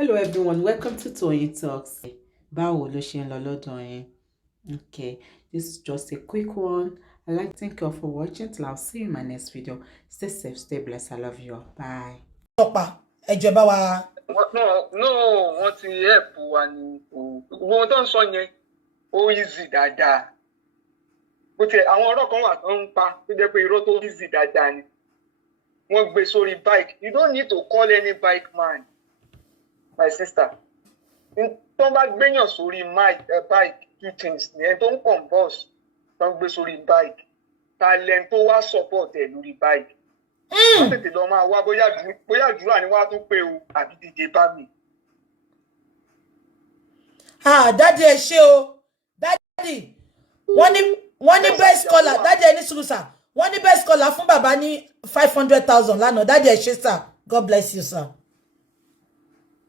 Hello everyone, welcome to Toyeen Talks. Báwo ló ṣe ń lọ lọ́dọ̀ yín? Okay, this is just a quick one. I'd like to thank you all for watching. Till I'll see you in my next video. Stay safe, stay blessed. I love you all. Bye. ẹjọ bá wa. no wọ́n ti help wa ni o gbogbo tó ń sọ yẹn ó easy dáadáa bó tiẹ̀ àwọn ọ̀rọ̀ kan wà tó ń pa tó jẹ́ pé irọ́ tó easy dáadáa ni wọ́n gbé sórí bike. You don't need to call any bike man, my sister. Tó bá gbéyàn sórí bike, two things ni ẹni tó ń converse tó ń gbé sórí bike, talent tó wá support ẹ̀ lórí bike. Wọ́n tètè lọ máa wá bóyá àdúrà ni wá tún pé o àbí dìde bá mi. Dádì ẹ ṣé o. Dádì wọ́n ní best scholar. Dádì ẹ ní sùúrù sir. Wọ́n ní best scholar fún bàbá ní 500,000 lánàá. Dádì ẹ ṣé sir. God bless you sir.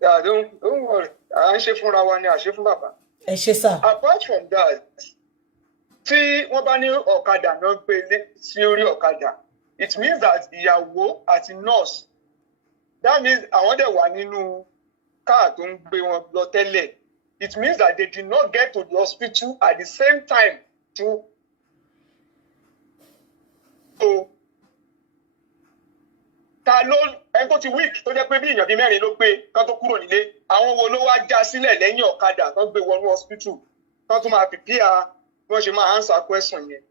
Yeah, don't worry. À ń ṣe fúnra wa ni à ṣe fún bàbá. Ẹ ṣé sir. Apart from that, tí wọ́n bá ní ọ̀kadà náà gbé sí orí ọ̀kadà, it means that ìyàwó àti nurse, that means àwọn dẹ̀ wà nínú car tó ń gbé wọn lọ tẹ́lẹ̀. It means that they did not get to the hospital at the same time to. So, ta ló ẹni tó ti weak tó jẹ́ pé bí èèyàn bíi mẹ́rin ló gbé kán tó kúrò nílé, àwọn wo ló wá já sílẹ̀ lẹ́yìn ọ̀kadà kán gbé wọnú hospital kán tún máa prepare bí wọ́n ṣe máa answer question yẹn.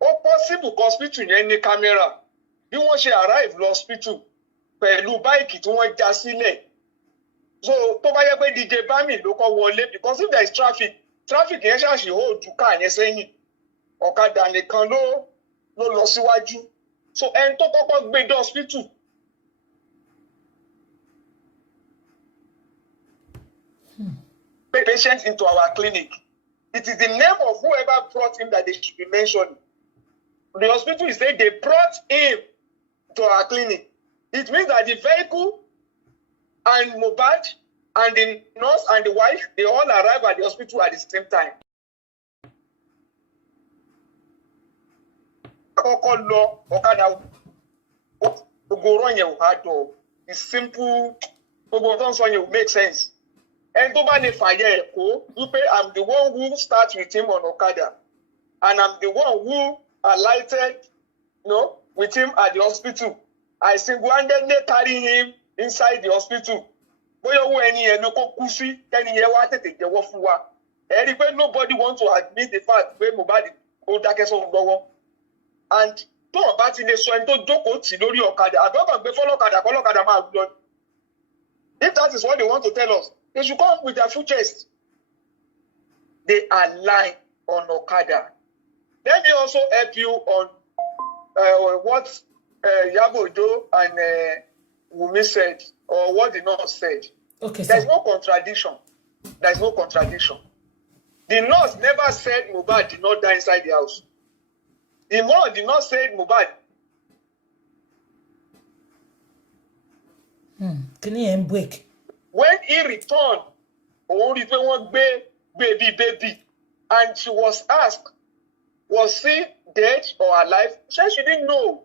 Ó possible kí hospital yẹn ní kámẹ́rà bí wọ́n ṣe arrive lọ hospital pẹ̀lú báìkì tí wọ́n já sílẹ̀. So tó bá yẹ pé DJ Bami ló kọ́ wọlé, because if there is traffic yẹn ṣàṣì hold car yẹn sẹ́yìn, ọ̀kadà nìkan ló lọ síwájú. So ẹni tó kọ́kọ́ gbé dé hospital. Patient into our clinic. It is the name of whoever brought him that they should be mentioning. The hospital is saying they brought him to our clinic. It means that the vehicle and Mohbad and the nurse and the wife, they all arrive at the hospital at the same time. It's simple. It makes sense. And tó bá lè fàyè ẹ̀kọ́ wípé I'm the one who starts with him on Okada and I'm the one who alighted, with him at the hospital. I single-handedly carry him inside the hospital. Bóyá owó ẹni yẹn ló kó kú sí kẹ́ni yẹn wá tètè jẹ́wọ́ fún wa. Ẹ rí i pé nobody want to admit the fact pé Mohbad ó dákẹ́ sóhun lọ́wọ́. And tó wọn bá ti lè sọ ẹni tó jókòó tì lórí ọ̀kadà àbọ̀kàn gbé fọ́lọ́kadà kọ́lọ́kadà máa lọ. If that is what they want to tell us, they should come with their full chest. They are lying on Okada. Let me also help you on what Yabojo and Wunmi said, or what the nurse said. Okay, There's no contradiction. There's no contradiction. The nurse never said Mohbad did not die inside the house. The nurse did not say Mohbad. Can you break? When he returned, baby, and she was asked, was he dead or alive? She said she didn't know.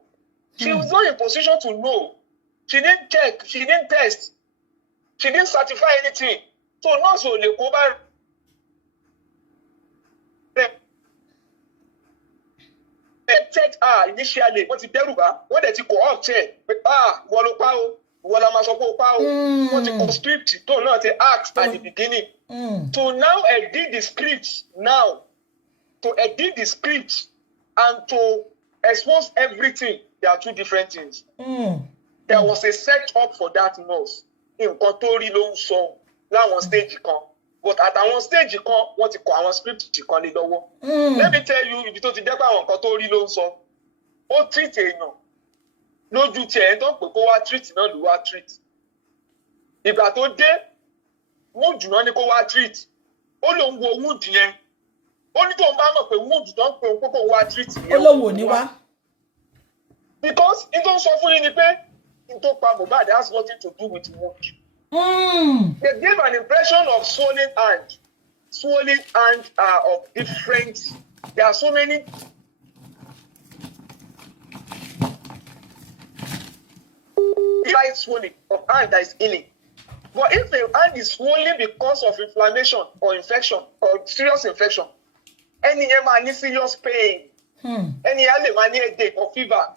She was not in position to know. She didn't check. She didn't test. She didn't certify anything. So nurse will go back. They checked her initially. What did they do? When they go up there, Walopao. What the script don't know they asked at the beginning. To now edit the script and to expose everything, there are two different things. There was a setup for that nurse in Contori Long Song, that one stage con. But at our stage con, what you call our script con the lower. Let me tell you, if you don't think about Contori Long Song, or treat lójú tí ẹ̀ ń tán pé kó wá treat náà ló wá treat. Ìgbà tó dé wound náà ni kó wá treat. Ó lóun wo wound yẹn. Ó ní tóun bá mọ̀ pé wound tán pé òun kó wá treat yẹn. Ó lóun ò ní wá. Because in tó ń sọ fún yín ni pé in tó pa Mohbad has nothing to do with wound. They gave an impression of swollen hand. Swollen hand are of different. There are so many. Right swelling of hand that is healing. But if the hand is swollen because of inflammation or infection or serious infection, any man is serious pain, any other man headache or fever.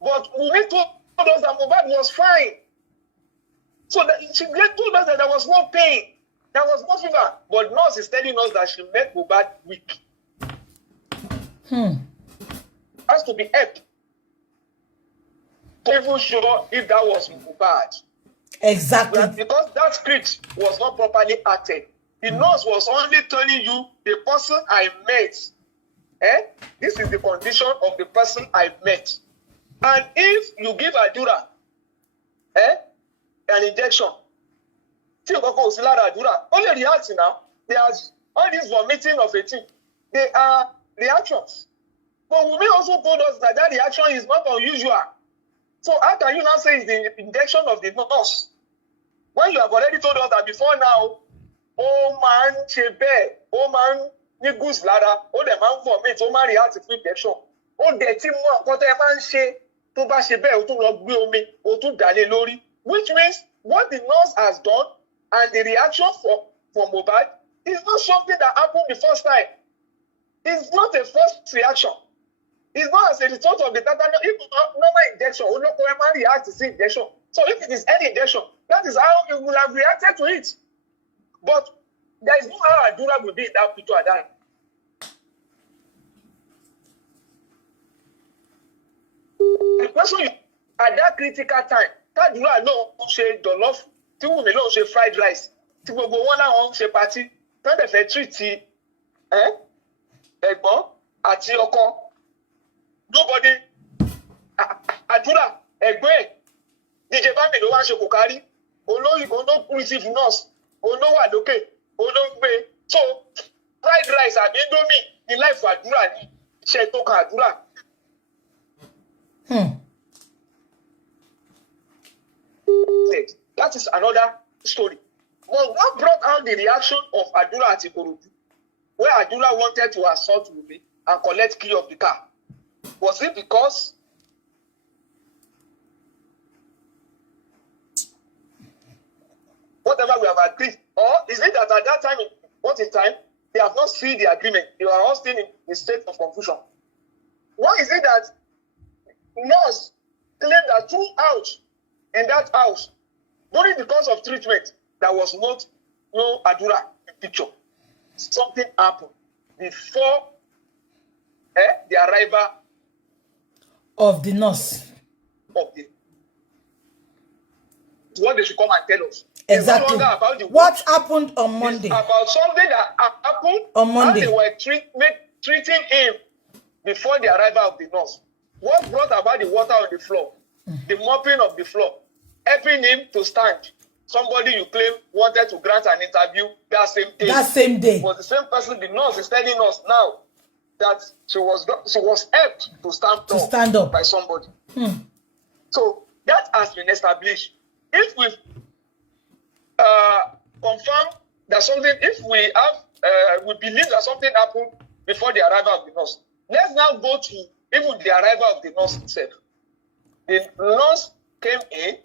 But Wunmi told us that Mohbad was fine. So she told us that there was no pain, there was no fever. But nurse is telling us that she made Mohbad weak. Has to be helped. Even sure if that was Mohbad. Exactly. But because that script was not properly acted. The nurse was only telling you the person I met. This is the condition of the person I met. And if you give Adura an injection, only reacting now, there's all this vomiting of a thing. They are reactions. But Wunmi also told us that that reaction is not unusual. So how can you now say it's the injection of the nurse? When you have already told us that before now, oh man, chebe, oh man, ni goose ladder, oh the man vomit, oh man react to injection. Oh the team one, man she to ba chebe, oh to log omi, oh to dale lori. Which means what the nurse has done and the reaction from Mohbad is not something that happened the first time. It's not a first reaction. It's not as a result of the tetanus. If normal injection, we don't react to the injection. So if it is any injection, that is how you will have reacted to it. But there is no how Adura will be in that picture at that. The question is, at that critical time, Adura no ṣe jollof, tí Wunmi no ṣe fried rice, tí gbogbo wọn láwọn ṣe party, tán dẹ̀ fẹ́ treat ẹ̀gbọ́n àti ọkọ. Nobody, Adura, ẹ̀gbọ́n DJ Bami ló wá ṣe kò kárí, olóò receive nurse, olówà lókè, olóògbé. So, fried rice àbí Indomie ní life Adura ní iṣẹ́ tó kan Adura. That is another story. But what brought out the reaction of Adura at Ikorodu, where Adura wanted to assault Wunmi and collect key of the car? Was it because whatever we have agreed, or is it that at that time, what in time, they have not seen the agreement? They are all still in a state of confusion. Why is it that nurse claimed that throughout in that house, during the course of treatment, there was no Adura in picture? Something happened before the arrival of the nurse. What they should come and tell us. Exactly. About what happened on Monday? It's about something that happened on Monday. How they were treating him before the arrival of the nurse. What brought about the water on the floor? The mopping of the floor, helping him to stand. Somebody you claim wanted to grant an interview that same day. That same day. Was the same person. The nurse is telling us now that she was helped to stand up by somebody. So that has been established. If we confirm that something, if we have, we believe that something happened before the arrival of the nurse, let's now go to even the arrival of the nurse itself. The nurse came in,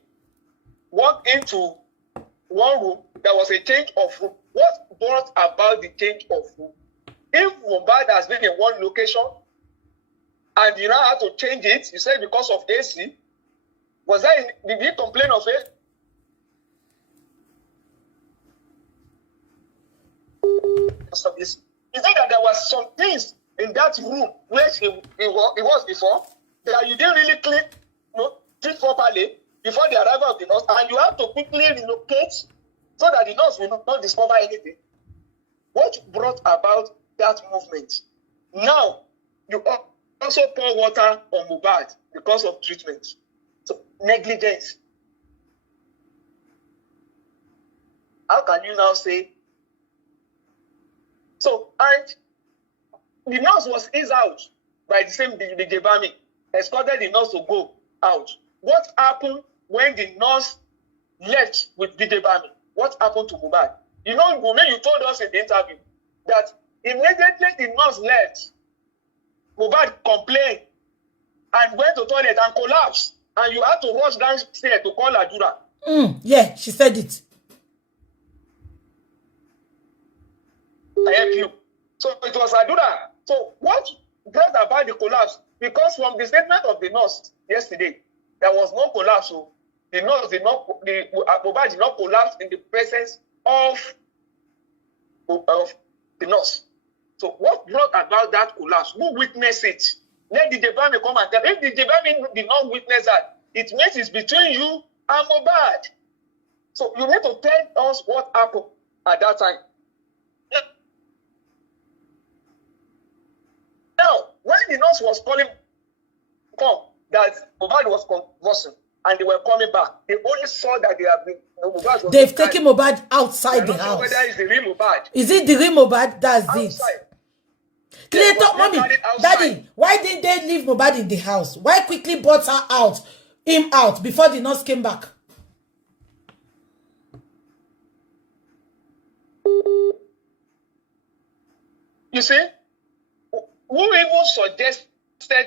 walked into one room. There was a change of room. What brought about the change of room? If Mohbad has been in one location and you now have to change it, you say because of AC, did he complain of it? Is it that there was some things in that room where it was before that you didn't really treat properly before the arrival of the nurse, and you have to quickly relocate so that the nurse will not discover anything? What brought about that movement? Now, you also pour water on Mohbad because of treatment. So, negligence. How can you now say? So, and the nurse was eased out by the same DJ Bami, escorted the nurse to go out. What happened when the nurse left with DJ Bami? What happened to Mohbad? You know, Wunmi, you told us in the interview that immediately the nurse left, Mohbad complained and went to toilet and collapsed, and you had to rush downstairs to call Adura. Yeah, she said it. I help you. So it was Adura. So what brought about the collapse? Because from the statement of the nurse yesterday, there was no collapse. So the nurse did not, Mohbad did not collapse in the presence of the nurse. So what brought about that collapse? Who witnessed it? Let the Bami come and tell. If the Bami did not witness that, it means it's between you and Mohbad. So you need to tell us what happened at that time. Now, when the nurse was calling that Mohbad was convulsing and they were coming back, they only saw that they have been. They've taken Mohbad outside the house. Whether it's the real Mohbad. Is it the real Mohbad? That's outside. It. Clayton, mommy, daddy, why didn't they leave Mohbad in the house? Why quickly brought him out before the nurse came back? You see, who even suggested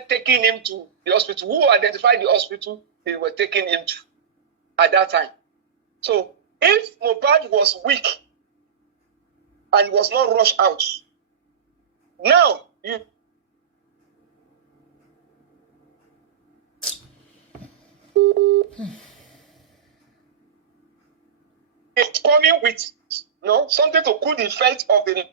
taking him to the hospital? Who identified the hospital they were taking him to at that time? So, if Mohbad was weak and was not rushed out, now you it's coming with something to cool the effect of the.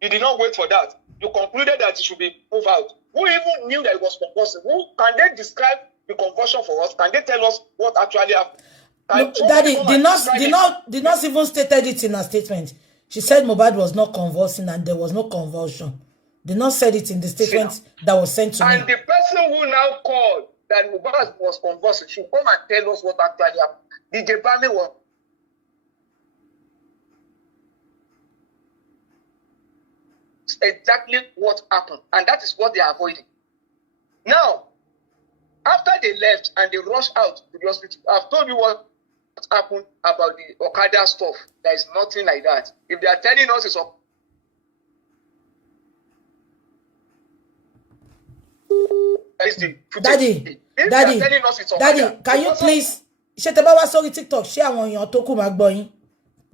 You did not wait for that. You concluded that it should be moved out. Who even knew that it was convulsion? Who can they describe the convulsion for us? Can they tell us what actually happened? No, Daddy, the nurse even stated it in her statement. She said Mohbad was not convulsing and there was no convulsion. The nurse said it in the statement that was sent to me. And the person who now called that Mohbad was convulsing should come and tell us what actually happened. DJ Bami was exactly what happened, and that is what they are avoiding. Now, after they left and they rushed out to the hospital, I've told you what happened about the Okada stuff. There is nothing like that. If they are telling us it's Daddy, can you please share TikTok? Share on your Toku Magboy.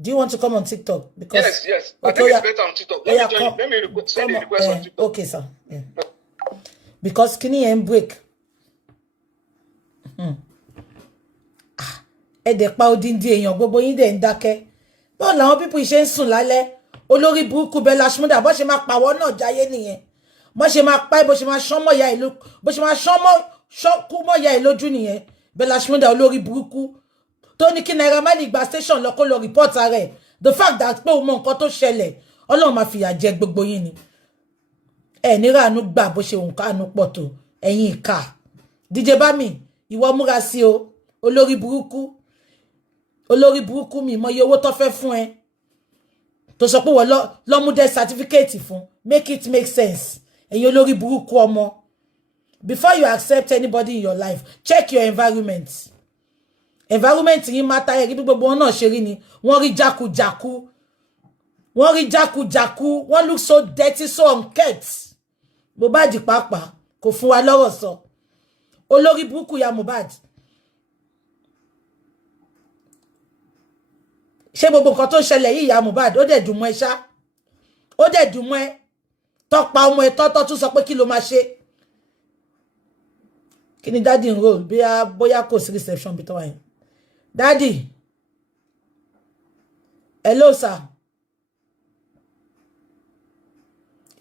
Do you want to come on TikTok? Because yes. I think it's better on TikTok. Let me send a request on TikTok. Okay, sir. Yeah. Because kini and break. De pa odindi èyàn gbogbo yín dé ń dákẹ́. Bó làwọn people ṣe ń sùn lálẹ́. Olórí burúkú Bella Shmurda bó ṣe máa pawọ́ náà jayé nìyẹn. Bó ṣe máa pa bó ṣe máa ṣán mọ́ ya ìlú, bó ṣe máa ṣán kú mọ́ ya ìlójú nìyẹn. Bella Shmurda olórí burúkú. Tó ní kí Naira Marley gba station lọ kó lọ report are. The fact that pé o mọ nǹkan tó ṣẹlẹ̀, Ọlọ́run máa fìyà jẹ gbogbo yín ni. Ní ràánú gbà bó ṣe òǹkà àánú pọ̀ tó. Ẹ̀yin ìkà. DJ Bami, ìwọ múra sí o. Olórí burúkú. Olórí burúkú mi mọ iye owó tó fẹ́ fún ẹ. Tó sọ pé wọ́n lọ mú death certificate fún. Make it make sense. Ẹ̀yin olórí burúkú ọmọ. Before you accept anybody in your life, check your environment. Environment yìí matter ẹ bí gbogbo wọn náà ṣe rí ni. Wọ́n rí jákujàku. Wọ́n rí jákujàku. Wọ́n look so dirty, so unkempt. Mohbad pàápàá kò fún wa lọ́rọ̀ sọ. Olórí burúkú ya Mohbad. Ṣé gbogbo nǹkan tó ṣẹlẹ̀ yìí ya Mohbad ó dẹ̀ dùn mọ́ ẹ ṣá. Ó dẹ̀ dùn mọ́ ẹ. Tó pa ọmọ ẹ tọ́tọ́ tún sọ pé kí ló máa ṣe. Kí ni daddy ń roll bóyá kò sí reception bí tó wà yẹn. Daddy. Hello sir.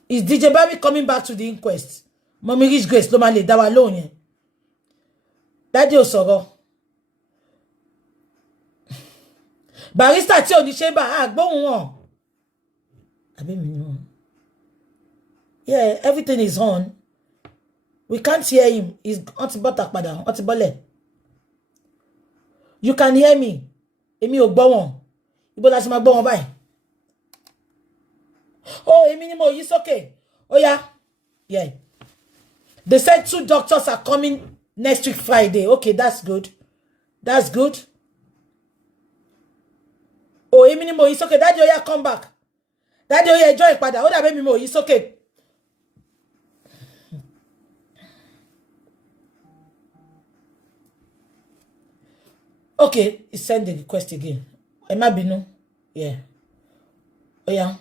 Is DJ Bami coming back to the inquest? Mommy Rich Grace ló máa lè dá wa lóhùn yẹn. Daddy ò sọ̀rọ̀. Barrister tí ò ní ṣe bá àgbóhùn wọn. Àbí mi ni wọn. Yeah, everything is on. We can't hear him. He's on ti bọ́ta padà, on ti bọ́lẹ̀. You can hear me. Èmi ò gbọ́ wọn. Ibo la ṣe máa gbọ́ wọn báyìí. Oh, èmi ni mo yí sókè. Oh yeah. Yeah. They said 2 doctors are coming next week Friday. Okay, that's good. That's good. Oh, èmi ni mo yí sókè. Daddy, oh yeah, come back. Daddy, oh yeah, join padà. Ó dàbí mi mo yí sókè. Okay, he sent the request again. Ẹ má bínú. Yeah. Oh yeah.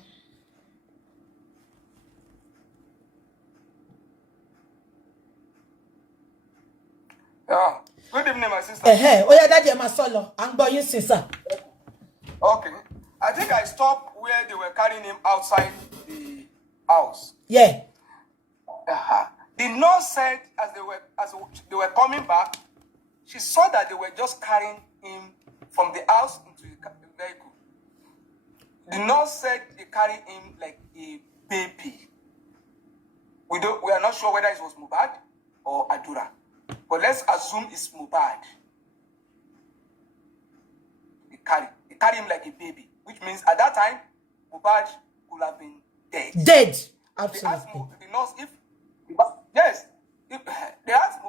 Yeah. Good evening, my sister. Oh yeah, daddy, my solo. I'm going sister. Okay. I think I stopped where they were carrying him outside the house. Yeah. The nurse said as they were coming back, she saw that they were just carrying him from the house into the vehicle. The nurse said they carried him like a baby. We are not sure whether it was Mohbad or Adura, but let's assume it's Mohbad. They carry him like a baby, which means at that time Mohbad could have been dead. Dead. Absolutely. They asked the nurse if they asked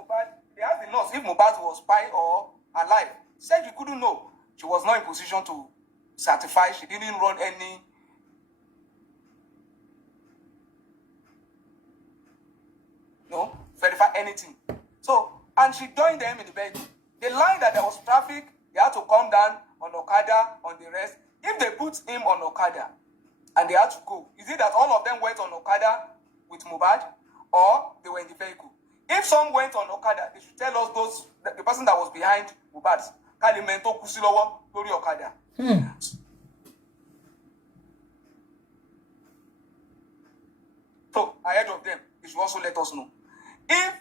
the nurse if Mohbad was spy or alive. She said she couldn't know. She was not in position to certify. She didn't run any verify anything. So, and she joined them in the vehicle. The line that there was traffic, they had to come down on Okada, on the rest. If they put him on Okada and they had to go, is it that all of them went on Okada with Mohbad or they were in the vehicle? If some went on Okada, they should tell us the person that was behind Mohbad. Kalimento Kusilowo Lori Okada. So, ahead of them, they should also let us know. If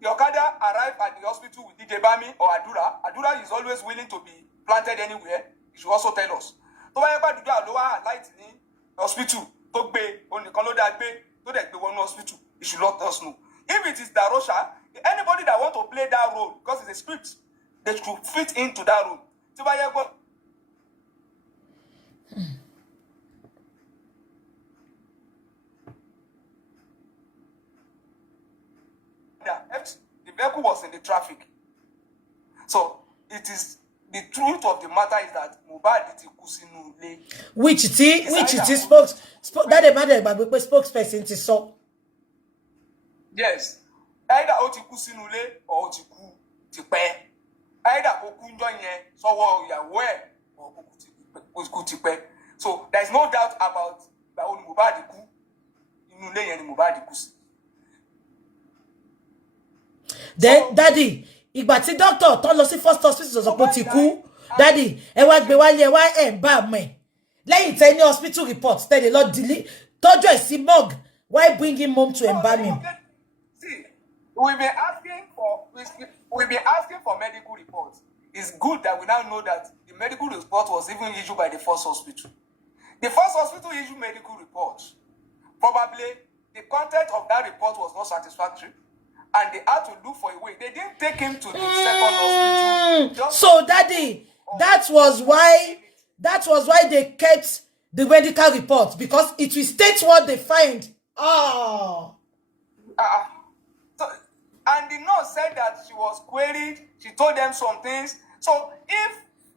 the Okada arrived at the hospital with DJ Bami or Adura is always willing to be planted anywhere, he should also tell us. So, whenever Adura lower light in hospital, to be on the Koloda be to the one hospital, he should let us know. If it is Darosha, anybody that want to play that role, because it's a script, they should fit into that role. So, the vehicle was in the traffic. So it is the truth of the matter is that Mohbad is Kusinule. Which it is that the matter about spokesperson to so. Yes. Either Oti Kusinule or Oti Ku Tipe. Either Kokunjo yen so ya where or Ku Tipe. So there's no doubt about the own Mohbad Ku Inule and Mohbad Kusi. Then, daddy, ìgbà tí doctor tó lọ sí first hospital sọ pé ó ti kú. Daddy, ẹ wá gbé wálé ẹ wá ẹ bá me. Lẹ́yìn tẹ́ ní hospital report, tẹ́ lè lọ delete tọ́jú ẹ̀ sí morgue. Why bring him home to embalm him? See, we've been asking for medical reports. It's good that we now know that the medical report was even issued by the first hospital. The first hospital issued medical reports. Probably the content of that report was not satisfactory. And they had to look for a way. They didn't take him to the second hospital. So, daddy, that was why they kept the medical report, because it will state what they find. So, and the nurse said that she was queried. She told them some things. So, if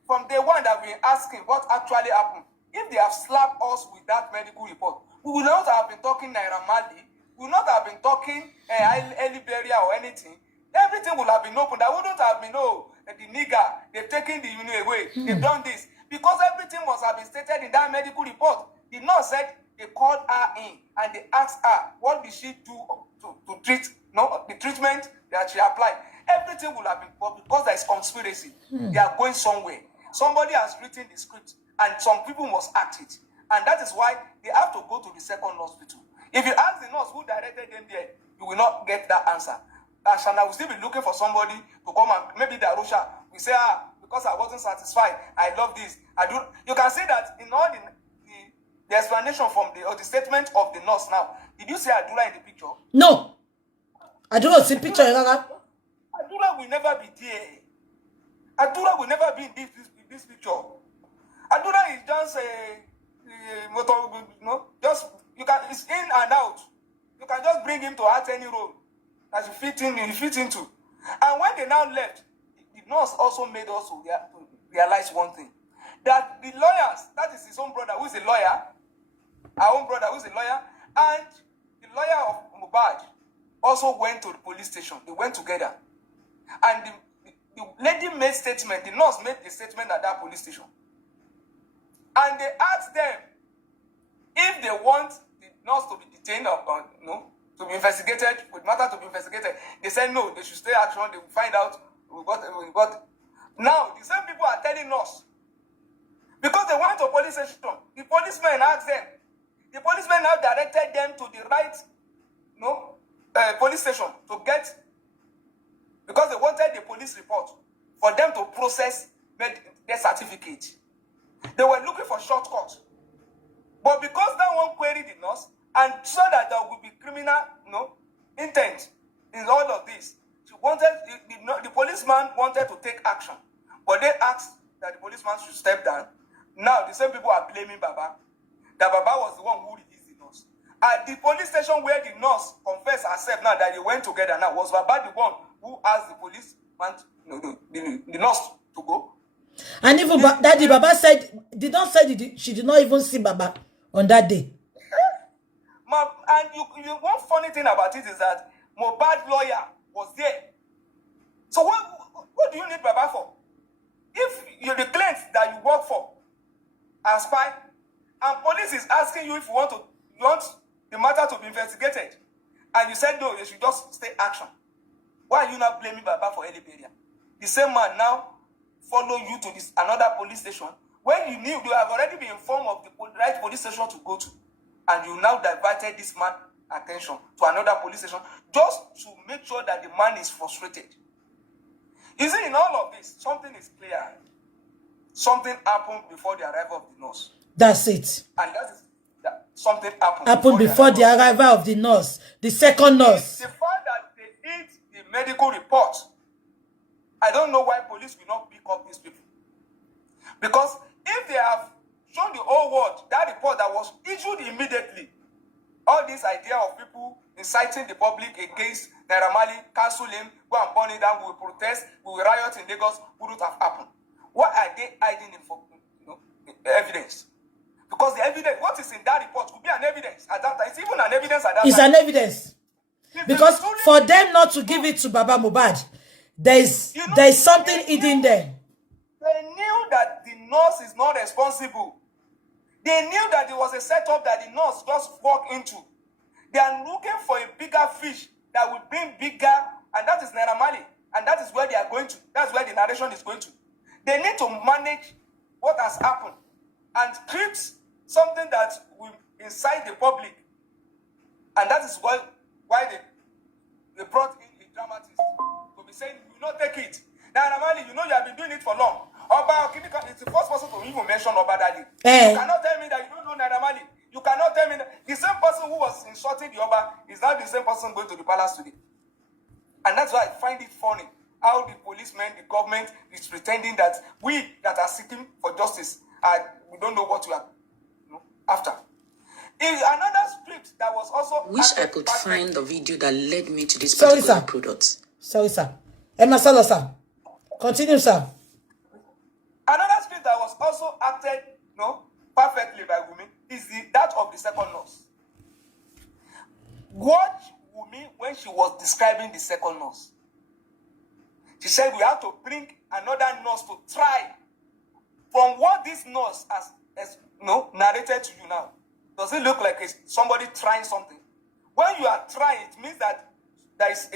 from day one that we're asking what actually happened, if they have slapped us with that medical report, we would not have been talking Naira Marley. We would not have been talking Liberia or anything. Everything would have been open. That wouldn't have been, the nigger, they've taken the union away. They've done this. Because everything must have been stated in that medical report. The nurse said they called her in and they asked her, what did she do to treat, the treatment that she applied. Everything would have been, but because there is conspiracy, they are going somewhere. Somebody has written the script and some people must act it. And that is why they have to go to the second hospital. If you ask the nurse who directed them there, you will not get that answer. Shana will still be looking for somebody to come and maybe the Arusha will say, because I wasn't satisfied, I love this. I do. You can see that in all the explanation from the statement of the nurse now. Did you see Adula in the picture? No. I do not see picture. Adula will never be there. Adula will never be in this picture. Adula is just just you can. It's in and out. You can just bring him to act any role that you fit into. And when they now left, the nurse also made us to realize one thing: that the lawyers, that is his own brother, who is a lawyer, our own brother, who is a lawyer, and the lawyer of Mohbad also went to the police station. They went together, and the lady made statement. The nurse made a statement at that police station, and they asked them if they want the nurse to be detained or to be investigated, with matter to be investigated. They said no, they should stay action. They will find out we got. Now, the same people are telling us, because they went to police station, the policemen asked them, the policemen now directed them to the right police station to get, because they wanted the police report for them to process their certificate. They were looking for shortcuts. But because that one queried the nurse and saw that there would be criminal intent in all of this, she wanted the policeman wanted to take action. But they asked that the policeman should step down. Now the same people are blaming Baba. That Baba was the one who released the nurse. At the police station where the nurse confessed herself now that they went together now, was Baba the one who asked the policeman, the nurse to go? And even Daddy Baba said, did not say she did not even see Baba on that day. And one funny thing about it is that Mohbad lawyer was there. So what do you need Baba for? If you're the client that you work for as spy, and police is asking you if you want the matter to be investigated, and you said no, you should just stay action. Why are you not blaming Baba for any area? The same man now follow you to this another police station when you knew you have already been informed of the right police station to go to, and you now diverted this man attention to another police station just to make sure that the man is frustrated. You see, in all of this, something is clear. Something happened before the arrival of the nurse. That's it. And that something happened before the arrival of the nurse, the second nurse. The fact that they did the medical report, I don't know why police will not pick up these people. Because if they have shown the whole world that report that was issued immediately, all this idea of people inciting the public against Naira Marley, cancel him, go and burn it down, we will protest, we will riot in Lagos, wouldn't have happened. Why are they hiding it for evidence? Because the evidence, what is in that report could be an evidence at that time. It's even an evidence at that time. It's an evidence. Because for them not to give it to Baba Mohbad, there is something hidden there. They knew that the nurse is not responsible. They knew that it was a setup that the nurse just walked into. They are looking for a bigger fish that will bring bigger, and that is Naira Marley. And that is where they are going to. That's where the narration is going to. They need to manage what has happened and create something that will incite the public. And that is why they brought in a dramatist to be saying, you not take it. Naira Marley, you know you have been doing it for long. Oba Okidika is the first person to even mention Oba Daddy. You cannot tell me that you don't know Naira Marley. You cannot tell me that the same person who was insulting the Oba is not the same person going to the palace today. And that's why I find it funny how the policemen, the government is pretending that we that are seeking for justice, we don't know what we are after. Another script that was also... Wish I could find the video that led me to this particular product. Sorry, sir. Emma Salo, sir. Continue, sir. Another script that was also acted perfectly by Wunmi is that of the second nurse. Watch Wunmi when she was describing the second nurse. She said we have to bring another nurse to try. From what this nurse has narrated to you now, does it look like somebody trying something? When you are trying, it means that there is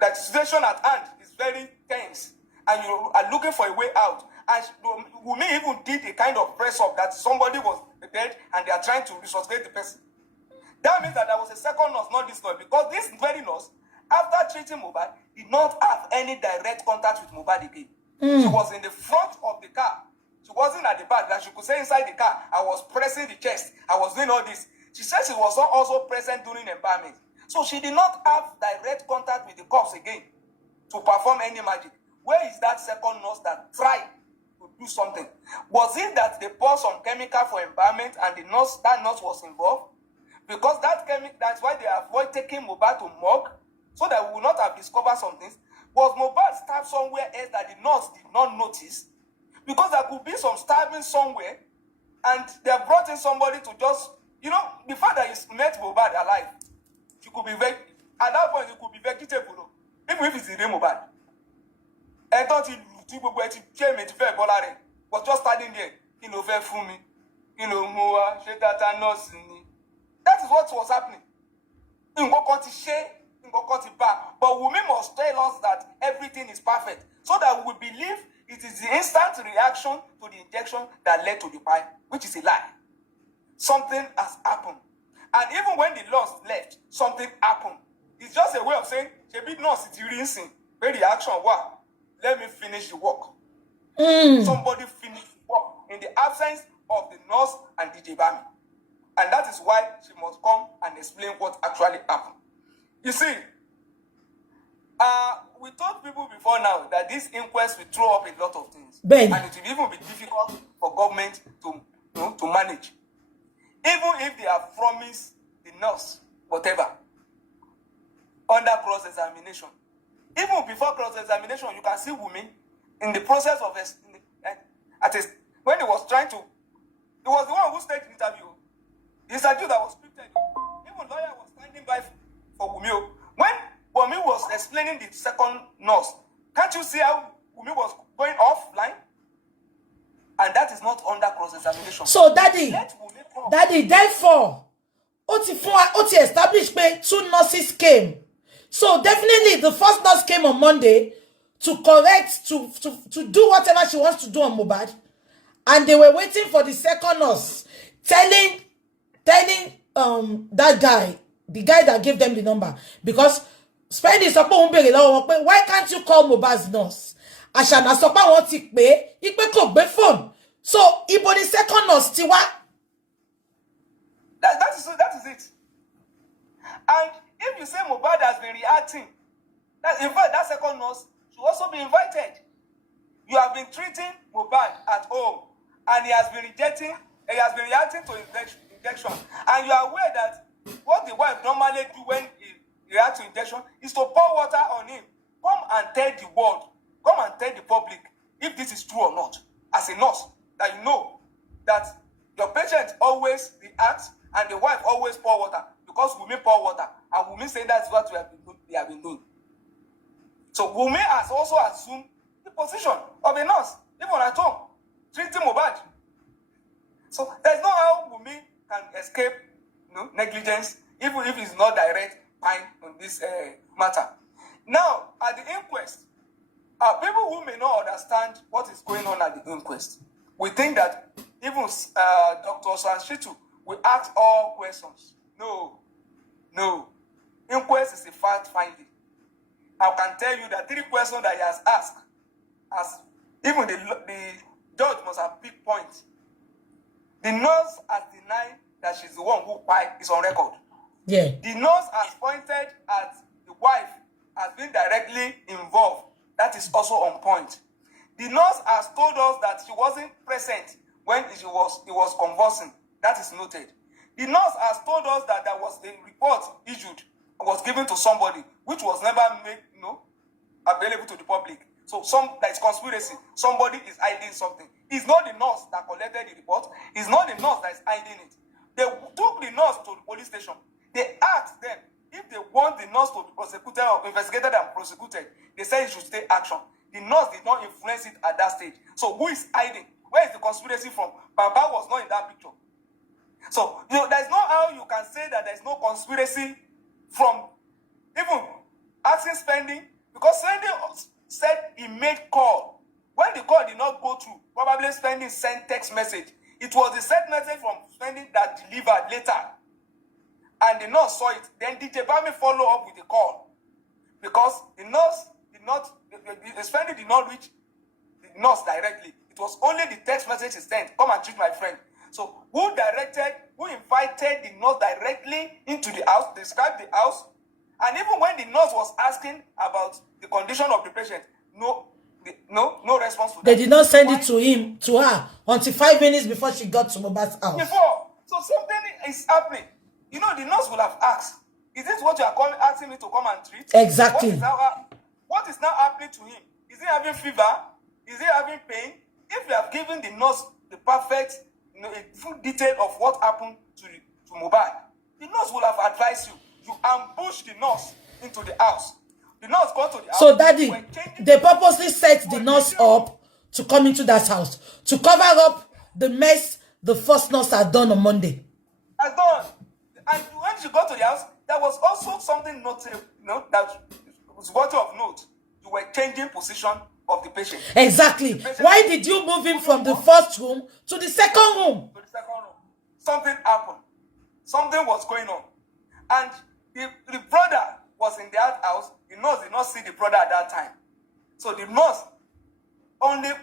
that situation at hand is very tense, and you are looking for a way out. And Wunmi even did a kind of press up that somebody was dead and they are trying to resuscitate the person. That means that there was a second nurse, not this nurse, because this very nurse, after treating Mohbad, did not have any direct contact with Mohbad again. She was in the front of the car. She wasn't at the back. That she could say inside the car, I was pressing the chest. I was doing all this. She said she was also present during embalming. So she did not have direct contact with the corpse again to perform any magic. Where is that second nurse that tried to do something? Was it that they poured some chemical for embalmment and that nurse was involved? Because that's why they avoid taking Mohbad to morgue, so that we will not have discovered some things. Was Mohbad stabbed somewhere else that the nurse did not notice? Because there could be some stabbing somewhere, and they have brought in somebody to just, the fact that he met Mohbad alive, she could be at that point, it could be vegetable, even if it's the real Mohbad. And thought he was just standing there, that is what was happening. But Wunmi must tell us that everything is perfect so that we believe it is the instant reaction to the injection that led to the pie, which is a lie. Something has happened. And even when the nurse left, something happened. It's just a way of saying, Shebi nurse is rinsing. Where the action was, let me finish the work. Somebody finished the work in the absence of the nurse and DJ Bami. And that is why she must come and explain what actually happened. You see, we told people before now that this inquest will throw up a lot of things. Ben. And it will even be difficult for government to manage. Even if they have promised the nurse, whatever, under cross-examination. Even before cross-examination, you can see Wunmi in the process of when he was trying to, he was the one who staged the interview. The interview that was scripted. Even lawyer was standing by for Wunmi. When Wunmi was explaining the second nurse, can't you see how Wunmi was going offline? And that is not under cross-examination. So, Daddy, therefore, Oti established pé 2 nurses came. So definitely the first nurse came on Monday to correct, to do whatever she wants to do on Mohbad. And they were waiting for the second nurse, telling that guy, the guy that gave them the number, because spending support why can't you call Mohbad's nurse? Ashana support won't take pay, ipe phone. So ibo the second nurse tiwa. That is it. And if you say Mohbad has been reacting, in fact, that second nurse should also be invited. You have been treating Mohbad at home, and he has been reacting to injection. And you are aware that what the wife normally do when he reacts to injection is to pour water on him. Come and tell the world, come and tell the public if this is true or not. As a nurse, that you know that your patient always reacts and the wife always pour water, because Wunmi pour water, and Wunmi say that's what they have been doing. So Wunmi has also assumed the position of a nurse, even at home, treating Mohbad. So there's no how Wunmi can escape negligence, even if it's not direct fine on this matter. Now, at the inquest, people who may not understand what is going on at the inquest, we think that even Dr. Sanshitu will ask all questions. No. Inquest is a fact finding. I can tell you that 3 questions that he has asked, as even the judge must have picked points. The nurse has denied that she's the one who is on record. Yeah. The nurse has pointed at the wife as being directly involved. That is also on point. The nurse has told us that she wasn't present when he was conversing. That is noted. The nurse has told us that there was a report issued, was given to somebody, which was never made available to the public. So there is conspiracy. Somebody is hiding something. It's not the nurse that collected the report. It's not the nurse that is hiding it. They took the nurse to the police station. They asked them if they want the nurse to be prosecuted or investigated and prosecuted. They said it should stay action. The nurse did not influence it at that stage. So who is hiding? Where is the conspiracy from? Baba was not in that picture. So there's no how you can say that there's no conspiracy from even asking Spending, because Spending said he made call. When the call did not go through, probably Spending sent text message. It was the sent message from Spending that delivered later. And the nurse saw it. Then DJ Bami followed up with the call. Because the nurse did not, the Spending did not reach the nurse directly. It was only the text message he sent. Come and treat my friend. So who invited the nurse directly into the house, described the house, and even when the nurse was asking about the condition of the patient, no response to that. They did not send it to her until 5 minutes before she got to Mohbad's house. So something is happening. The nurse will have asked, is this what you are asking me to come and treat? Exactly. What is now happening to him? Is he having fever? Is he having pain? If you have given the nurse the perfect, a full detail of what happened to Mohbad, the nurse will have advised you. You ambush the nurse into the house. The nurse got to the house. So, Daddy, they purposely set the nurse up to come into that house to cover up the mess the first nurse had done on Monday. Has done. And when she got to the house, there was also something notable, that was worthy of note. You were changing position of the patient. Exactly. Why did you move him from the first room to the second room? To the second room. Something happened. Something was going on. And the brother was in that house. The nurse did not see the brother at that time. So the nurse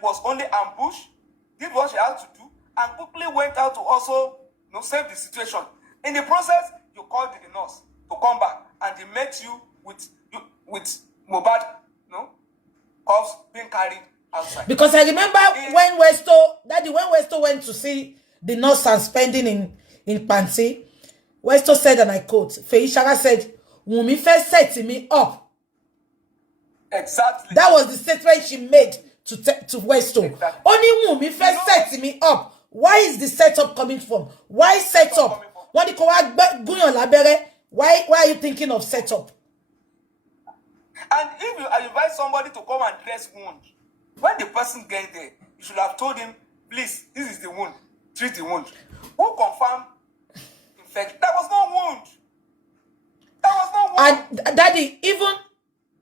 was only ambushed, did what she had to do, and quickly went out to also save the situation. In the process, you called the nurse to come back, and they met you with Mohbad, cuffs being carried outside. Because I remember when Westo went to see the nurse suspending in Pansi, Westo said, and I quote, Feishara said, Wunmi first set me up. Exactly. That was the statement she made to Westo. Exactly. Only Wunmi first set me up. Why is the setup coming from? Why setup? Why are you thinking of setup? And if you invite somebody to come and dress wound, when the person gets there, you should have told him, please, this is the wound, treat the wound. Who confirmed infection? There was no wound. There was no wound. And Daddy, even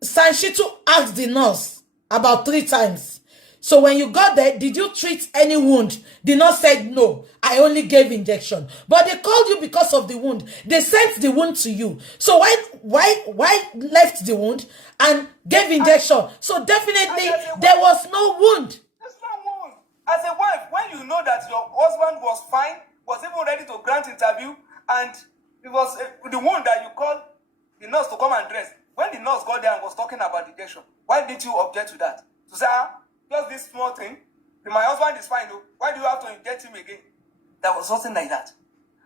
Sanshitu asked the nurse about 3 times. So when you got there, did you treat any wound? The nurse said no. I only gave injection. But they called you because of the wound. They sent the wound to you. So why left the wound and gave injection? So definitely there was no wound. There's no wound. As a wife, when you know that your husband was fine, was even ready to grant interview, and it was the wound that you called the nurse to come and dress. When the nurse got there and was talking about injection, why didn't you object to that? To say, just this small thing, my husband is fine though. Why do you have to inject him again? There was something like that.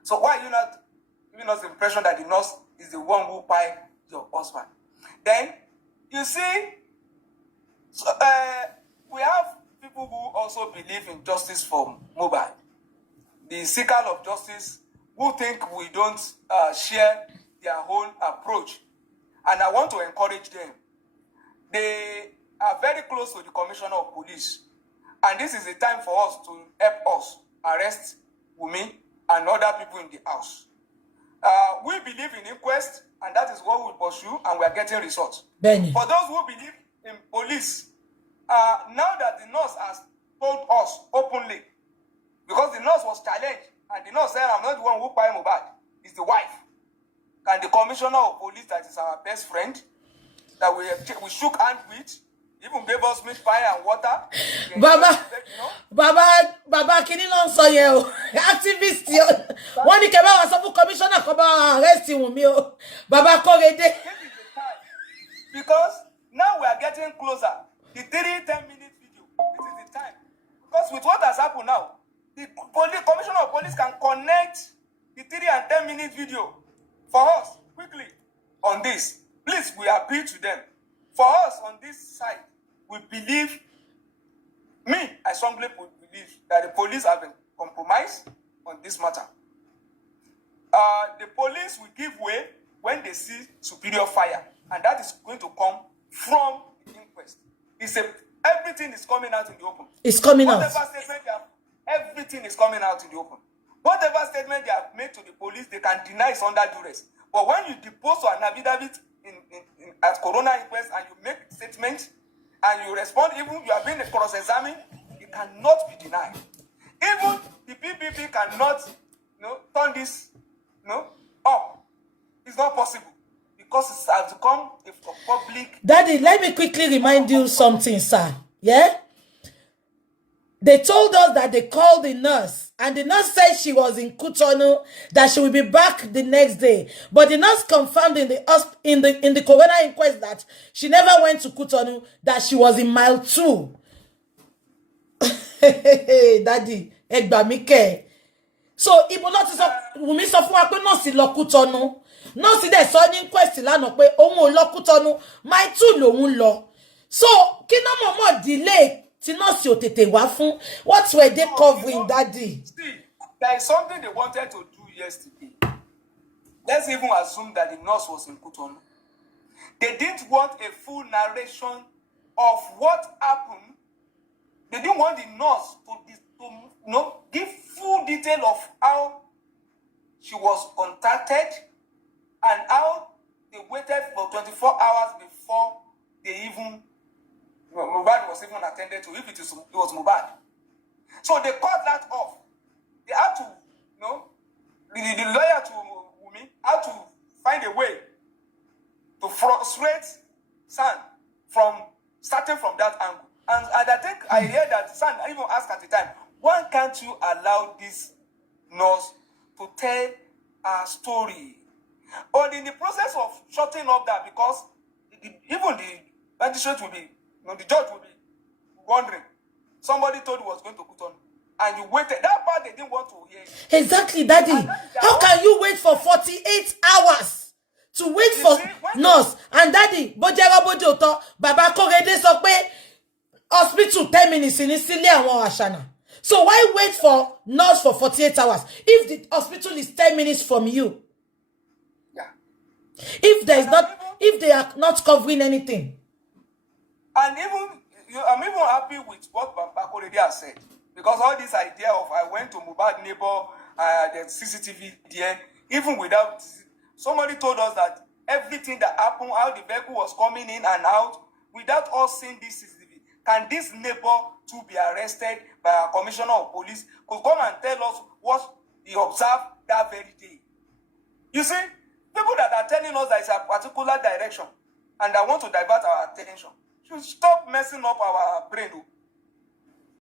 So why are you not giving us the impression that the nurse is the one who pied your husband? Then, you see, we have people who also believe in justice for Mohbad. The seeker of justice who think we don't share their own approach. And I want to encourage them. They are very close to the commissioner of police. And this is the time for us to help us arrest Wunmi and other people in the house. We believe in inquest, and that is what we pursue, and we are getting results. Benny. For those who believe in police, now that the nurse has told us openly, because the nurse was challenged, and the nurse said, I'm not the one who pied Mohbad, it's the wife. And the commissioner of police, that is our best friend, that we shook hands with, even gave us meat pie and water. Baba, kini ló ń sọ yẹn o. Activist yo. Wọ́n ní kẹ́ bá wa sọ fún commissioner kó bá arrest Wunmi o. Baba Korede. This is the time. Because now we are getting closer. The 10-minute video. This is the time. Because with what has happened now, the commissioner of police can connect the 3 and 10-minute video for us quickly on this. Please, we appeal to them. For us on this side, we believe, I strongly believe that the police have been compromised on this matter. The police will give way when they see superior fire, and that is going to come from the inquest. Everything is coming out in the open. It's coming out. Everything is coming out in the open. Whatever statement they have made to the police, they can deny it's under duress. But when you depose to an affidavit at Corona Inquest and you make statements and you respond, even you are being cross-examined, it cannot be denied. Even the PPP cannot turn this up. It's not possible because it has become a public. Daddy, let me quickly remind you something, sir. Yeah? They told us that they called the nurse, and the nurse said she was in Cotonou, that she will be back the next day. But the nurse confirmed in the Corona Inquest that she never went to Cotonou, that she was in mile 2. Daddy, egba mi ke. So, ibo ló ti sọ Wunmi sọ fún wa pé nurse lọ Cotonou. Nurse dẹ̀ sọ ní inquest lánàá pé òun ò lọ Cotonou, mile 2 lòun lọ. So, kí no more delay. What were they covering, Daddy? See, there is something they wanted to do yesterday. Let's even assume that the nurse was in Cotonou. They didn't want a full narration of what happened. They didn't want the nurse to give full detail of how she was contacted, and how they waited for 24 hours before they even, Mohbad was even attended to, if it was Mohbad. So they cut that off. They had to, the lawyer to Wunmi had to find a way to frustrate San from starting from that angle. And I think I hear that San even asked at the time, why can't you allow this nurse to tell a story? But in the process of shutting up that, because even the magistrate will be, the judge will be wondering, somebody told you was going to put on, and you waited. That part they didn't want to hear. Exactly, Daddy. How can you wait for 48 hours to wait for nurse? And Daddy, Bojero Bojoto, Baba Korede sọ pé hospital 10 minutes in Isile àwọn Ashana. So why wait for nurse for 48 hours if the hospital is 10 minutes from you? Yeah. If they are not covering anything. And I'm even happy with what Baba Korede has said. Because all this idea of I went to Mohbad neighbor, the CCTV there, even without, somebody told us that everything that happened, how the vehicle was coming in and out, without us seeing this CCTV, can this neighbor to be arrested by a commissioner of police, could come and tell us what he observed that very day? You see, people that are telling us that it's a particular direction and that want to divert our attention should stop messing up our brain.